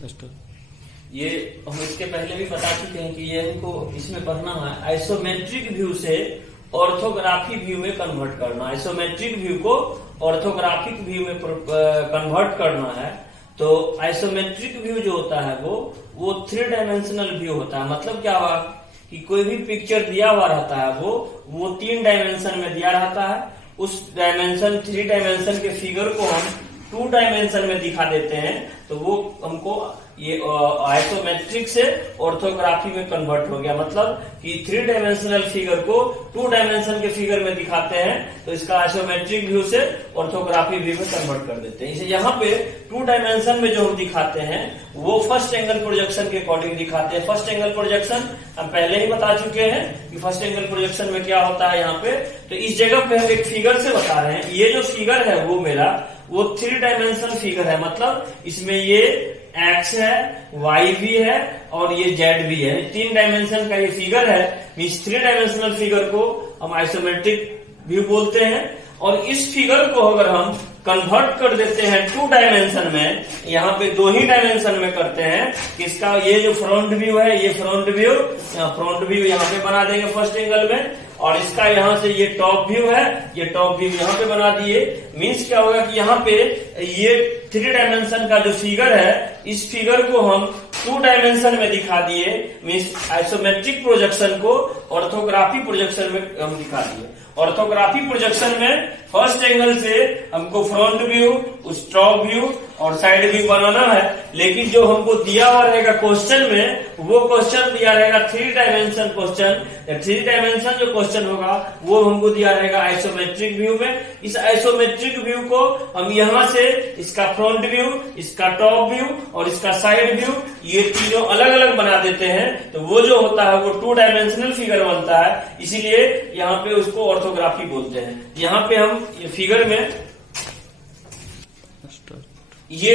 ये हम इसके पहले भी बता चुके हैं कि ये हमको इसमें पढ़ना है आइसोमेट्रिक व्यू से ऑर्थोग्राफी व्यू में कन्वर्ट करना। आइसोमेट्रिक व्यू को ऑर्थोग्राफिक व्यू में कन्वर्ट करना है। तो आइसोमेट्रिक व्यू जो होता है वो 3 डायमेंशनल व्यू होता है। मतलब क्या हुआ कि कोई भी पिक्चर दिया हुआ रहता है वो 3 डायमेंशन में दिया रहता है। उस 3 डायमेंशन के फिगर को हम 2 डायमेंशन में दिखा देते हैं, तो वो हमको ये आइसोमेट्रिक से ऑर्थोग्राफी में कन्वर्ट हो गया। मतलब कि 3 डायमेंशनल फिगर को 2 डायमेंशन के फिगर में दिखाते हैं, तो इसका आइसोमेट्रिक व्यू से ऑर्थोग्राफी व्यू में कन्वर्ट कर देते हैं। इसे यहाँ पे 2 डायमेंशन में जो हम दिखाते हैं वो फर्स्ट एंगल प्रोजेक्शन के अकॉर्डिंग दिखाते हैं। फर्स्ट एंगल प्रोजेक्शन हम पहले ही बता चुके हैं कि फर्स्ट एंगल प्रोजेक्शन में क्या होता है यहाँ पे। तो इस जगह पे हम एक फिगर से बता रहे हैं। ये जो फिगर है वो 3 डायमेंशन फिगर है। मतलब इसमें ये एक्स है, वाई भी है और ये जेड भी है। 3 डायमेंशन का ये फिगर है। इस 3 डायमेंशनल फिगर को हम आइसोमेट्रिक व्यू बोलते हैं। और इस फिगर को अगर हम कन्वर्ट कर देते हैं 2 डायमेंशन में, यहाँ पे 2 ही डायमेंशन में करते हैं। इसका ये जो फ्रंट व्यू है, ये फ्रंट व्यू यहाँ पे बना देंगे फर्स्ट एंगल में, और इसका यहाँ से ये टॉप व्यू है, ये टॉप व्यू यहाँ पे बना दिए। मीन्स क्या होगा कि यहाँ पे ये 3 डायमेंशन का जो फिगर है, इस फिगर को हम 2 डायमेंशन में दिखा दिए। मीन्स आइसोमेट्रिक प्रोजेक्शन को ऑर्थोग्राफी प्रोजेक्शन में हम दिखा दिए। ऑर्थोग्राफी प्रोजेक्शन में फर्स्ट एंगल से हमको फ्रंट व्यू, उस टॉप व्यू और साइड व्यू बनाना है। लेकिन जो हमको दिया हुआ रहेगा क्वेश्चन में, वो क्वेश्चन दिया रहेगा 3 डायमेंशन क्वेश्चन। 3 डायमेंशन जो क्वेश्चन होगा वो हमको दिया रहेगा आइसोमेट्रिक व्यू में। इस आइसोमेट्रिक व्यू को हम यहाँ से इसका फ्रंट व्यू, इसका टॉप व्यू और इसका साइड व्यू, ये तीनों अलग अलग बना देते हैं। तो वो जो होता है वो 2 डायमेंशनल फिगर बनता है। इसीलिए यहाँ पे उसको ऑर्थोग्राफी बोलते हैं। यहाँ पे हम फिगर में ये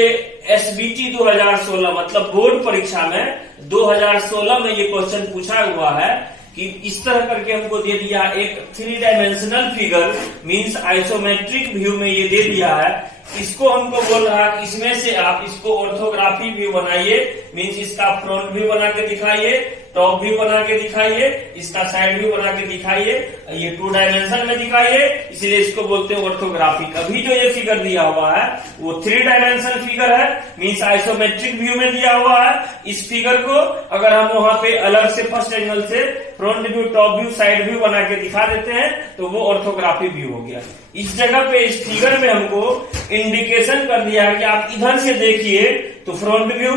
SBT 2016 मतलब बोर्ड परीक्षा में 2016 में ये क्वेश्चन पूछा हुआ है कि इस तरह करके हमको दे दिया एक 3 dimensional figure, means isometric view में ये दे दिया है। इसको हमको बोल रहा है कि इसमें से आप इसको ऑर्थोग्राफी व्यू बनाइए। मींस इसका फ्रंट व्यू बना के दिखाइए, टॉप व्यू बना के दिखाइए, इसका साइड व्यू बना के दिखाइए, ये 2 डायमेंशन में दिखाइए। इसलिए इसको बोलते हैं ऑर्थोग्राफिक। अभी जो ये फिगर दिया हुआ है वो 3 डायमेंशन फिगर है, मींस आइसोमेट्रिक व्यू में दिया हुआ है। इस फिगर को अगर हम वहां पे अलग से फर्स्ट एंगल से front view, top view, side view बना के दिखा देते हैं, तो वो ऑर्थोग्राफी व्यू हो गया। इस जगह पे इस फिगर में हमको इंडिकेशन कर दिया है कि आप इधर से देखिए तो फ्रंट व्यू,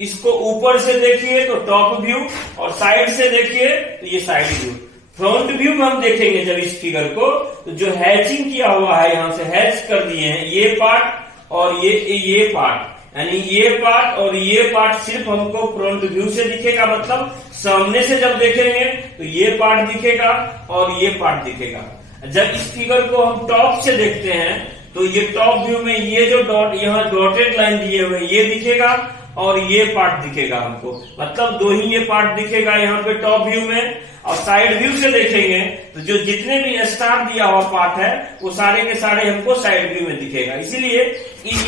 इसको ऊपर से देखिए तो टॉप व्यू, और साइड से देखिए तो ये साइड व्यू। फ्रंट व्यू में हम देखेंगे जब इस फिगर को, तो जो हैचिंग किया हुआ है, यहाँ से हैच कर दिए हैं ये पार्ट और ये पार्ट, यानी ये पार्ट और ये पार्ट सिर्फ हमको फ्रंट व्यू से दिखेगा। मतलब सामने से जब देखेंगे तो ये पार्ट दिखेगा और ये पार्ट दिखेगा। जब इस फिगर को हम टॉप से देखते हैं तो ये टॉप व्यू में ये जो डॉट, यहाँ डॉटेड लाइन दिए हुए ये दिखेगा और ये पार्ट दिखेगा हमको। मतलब 2 ही ये पार्ट दिखेगा यहाँ पे टॉप व्यू में। और साइड व्यू से देखेंगे तो जो जितने भी स्टार दिया हुआ पार्ट है वो सारे के सारे हमको साइड व्यू में दिखेगा। इसीलिए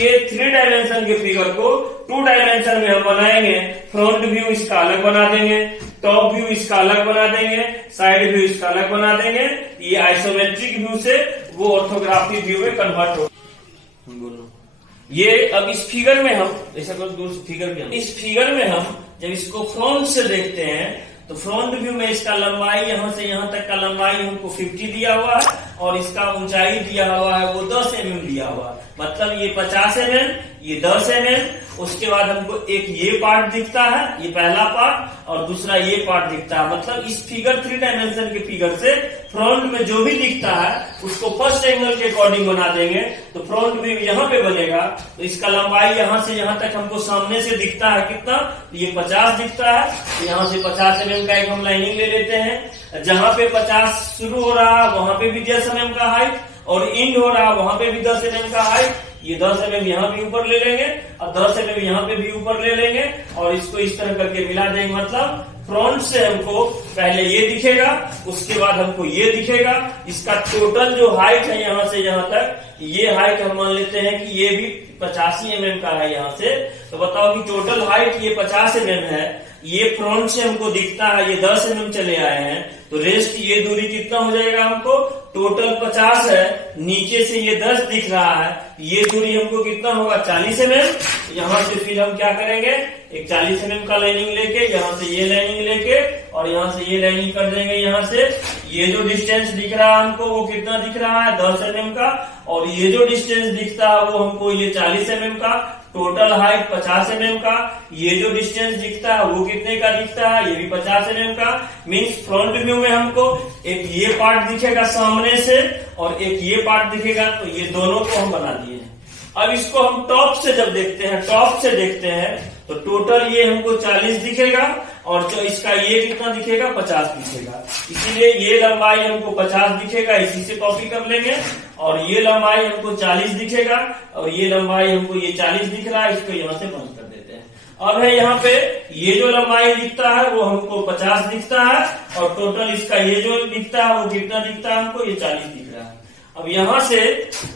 ये 3 डायमेंशन के फिगर को 2 डायमेंशन में हम बनाएंगे। फ्रंट व्यू इसका अलग बना देंगे, टॉप व्यू इसका अलग बना देंगे, साइड व्यू इसका अलग बना देंगे। ये आइसोमेट्रिक व्यू से वो ऑर्थोग्राफी व्यू में कन्वर्ट हो। बोलो ये अब इस फिगर में हम ऐसा करो, दूर फिगर में इस फिगर में हम जब इसको फ्रंट से देखते हैं तो फ्रंट व्यू में इसका लंबाई यहाँ से यहाँ तक का लंबाई हमको 50 दिया हुआ है और इसका ऊंचाई दिया हुआ है वो 10 mm दिया हुआ है। मतलब ये 50 mm, ये 10 mm। उसके बाद हमको एक ये पार्ट दिखता है, ये पहला पार्ट, और दूसरा ये पार्ट दिखता है। मतलब इस फिगर 3 डायमेंशन के फिगर से फ्रंट में जो भी दिखता है उसको फर्स्ट एंगल के अकॉर्डिंग बना देंगे। तो फ्रंट व्यू यहाँ पे बनेगा, तो इसका लंबाई यहाँ से यहाँ तक हमको सामने से दिखता है कितना, ये 50 दिखता है। तो यहाँ से 50 mm का एक हम लाइनिंग ले लेते हैं। जहाँ पे 50 शुरू हो रहा है वहां पे भी 10 mm का हाइट, और इंड हो रहा है वहां पे भी 10 mm का हाइट। ये 10 mm यहाँ भी ऊपर ले लेंगे और 10 mm यहाँ पे भी ऊपर ले लेंगे और इसको इस तरह करके मिला देंगे। मतलब फ्रंट से हमको पहले ये दिखेगा, उसके बाद हमको ये दिखेगा। इसका टोटल जो हाइट है यहाँ से यहाँ तक, ये हाइट हम मान लेते हैं कि ये भी 85 mm का है यहाँ से, तो बताओ कि टोटल हाइट ये 50 mm है, ये फ्रंट से हमको दिखता है ये 10 mm चले आए हैं, तो रेस्ट ये दूरी कितना हो जाएगा हमको, टोटल 50 है, नीचे से ये 10 दिख रहा है, ये दूरी हमको कितना होगा 40 mm। यहाँ से फिर हम क्या करेंगे, एक 40 mm का लाइनिंग लेके यहाँ से ये लाइनिंग लेके और यहाँ से ये लाइनिंग कर देंगे। यहाँ से ये जो डिस्टेंस दिख रहा है हमको वो कितना दिख रहा है 10 mm का, और ये जो डिस्टेंस दिखता है वो हमको ये 40 mm का, टोटल हाइट 50 mm का। ये जो डिस्टेंस दिखता है वो कितने का दिखता है, ये भी 50 mm का। मीन्स फ्रंट व्यू में हमको एक ये पार्ट दिखेगा सामने से और एक ये पार्ट दिखेगा, तो ये दोनों को हम बना दिए हैं। अब इसको हम टॉप से जब देखते हैं, टॉप से देखते हैं तो टोटल ये हमको 40 दिखेगा और जो इसका ये कितना दिखेगा 50 दिखेगा, इसीलिए ये लंबाई हमको 50 दिखेगा, इसी से कॉपी कर लेंगे। और ये लंबाई हमको 40 दिखेगा और ये लंबाई हमको ये 40 दिख रहा है, इसको यहाँ से बंद कर देते हैं। अब है यहाँ पे ये जो लंबाई दिखता है वो हमको 50 दिखता है और टोटल इसका ये जो दिखता है वो कितना दिखता है हमको, ये 40 दिख रहा है। अब यहाँ से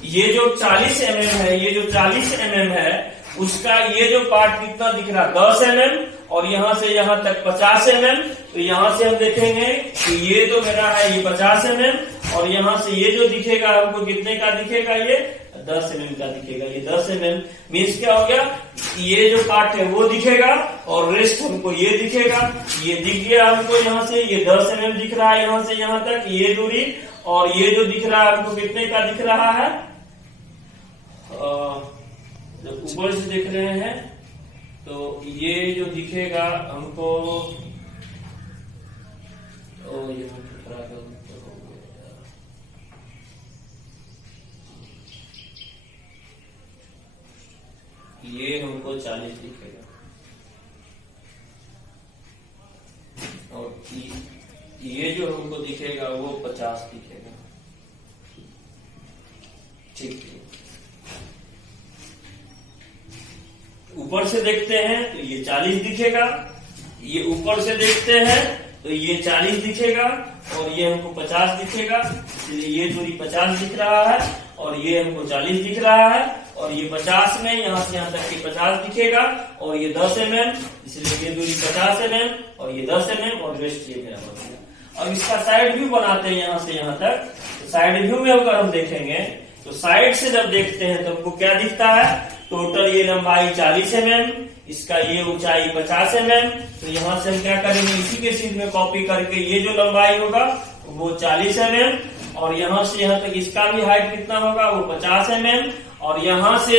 ये जो 40 mm है, ये जो 40 mm है उसका ये जो पार्ट कितना दिख रहा है 10 mm और यहाँ से यहाँ तक 50 mm। तो यहाँ से हम देखेंगे कि ये जो मेरा है ये 50 mm और यहाँ से ये जो दिखेगा हमको कितने का दिखेगा, ये 10 mm का दिखेगा। ये 10 mm मीन्स क्या हो गया, ये जो पार्ट है वो दिखेगा और रेस्ट हमको ये दिखेगा। ये दिख गया हमको, यहाँ से ये 10 mm दिख रहा है यहाँ से यहाँ तक ये दूरी, और ये जो दिख रहा है हमको कितने का दिख रहा है, जब ऊपर से देख रहे हैं तो ये जो दिखेगा हमको, ये हमको 40 दिखेगा और ये जो हमको दिखेगा वो 50 दिखेगा। ठीक है, ऊपर से देखते हैं तो ये 40 दिखेगा, ये ऊपर से देखते हैं तो ये 40 दिखेगा और ये हमको 50 दिखेगा, इसलिए ये दूरी 50 दिख रहा है और ये हमको 40 दिख रहा है और ये 50 में यहाँ से यहाँ तक की 50 दिखेगा और ये 10 mm, इसलिए ये दूरी 50 mm और ये 10 mm और रेस्ट ये मेरा बन गया। अब इसका साइड व्यू बनाते हैं यहाँ से यहाँ तक। तो साइड व्यू में अगर हम देखेंगे तो साइड से जब देखते हैं तो हमको क्या दिखता है, टोटल ये लंबाई 40 mm, इसका ये ऊंचाई 50 mm। तो यहाँ से हम क्या करेंगे, इसी के शीट में कॉपी करके ये जो लंबाई होगा वो 40 mm और यहाँ से यहाँ तक इसका भी हाइट कितना होगा वो 50 mm और यहाँ से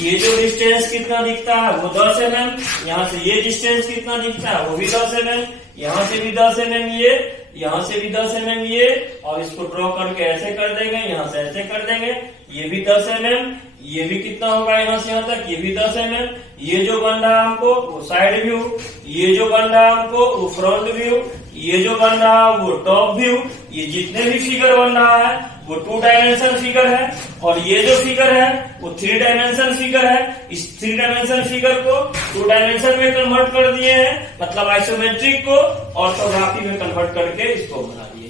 ये जो डिस्टेंस कितना दिखता है वो 10 mm, यहाँ से ये डिस्टेंस कितना दिखता है वो भी 10 mm, यहाँ से भी 10 mm ये, यहाँ से भी 10 mm ये, और इसको ड्रॉ करके ऐसे कर देंगे, यहाँ से ऐसे कर देंगे, ये भी 10 mm, ये भी कितना होगा यहाँ से यहाँ तक, ये भी 10 mm। ये जो बन रहा है हमको वो साइड व्यू, ये जो बन रहा है हमको वो फ्रंट व्यू, ये जो बन रहा है वो टॉप व्यू। ये जितने भी फिगर बन रहा है वो 2 डायमेंशन फिगर है और ये जो फिगर है वो 3 डायमेंशन फिगर है। इस 3 डायमेंशन फिगर को 2 डायमेंशन में कन्वर्ट कर दिए हैं, मतलब आइसोमेट्रिक को ऑर्थोग्राफी में कन्वर्ट करके इसको बना दिया।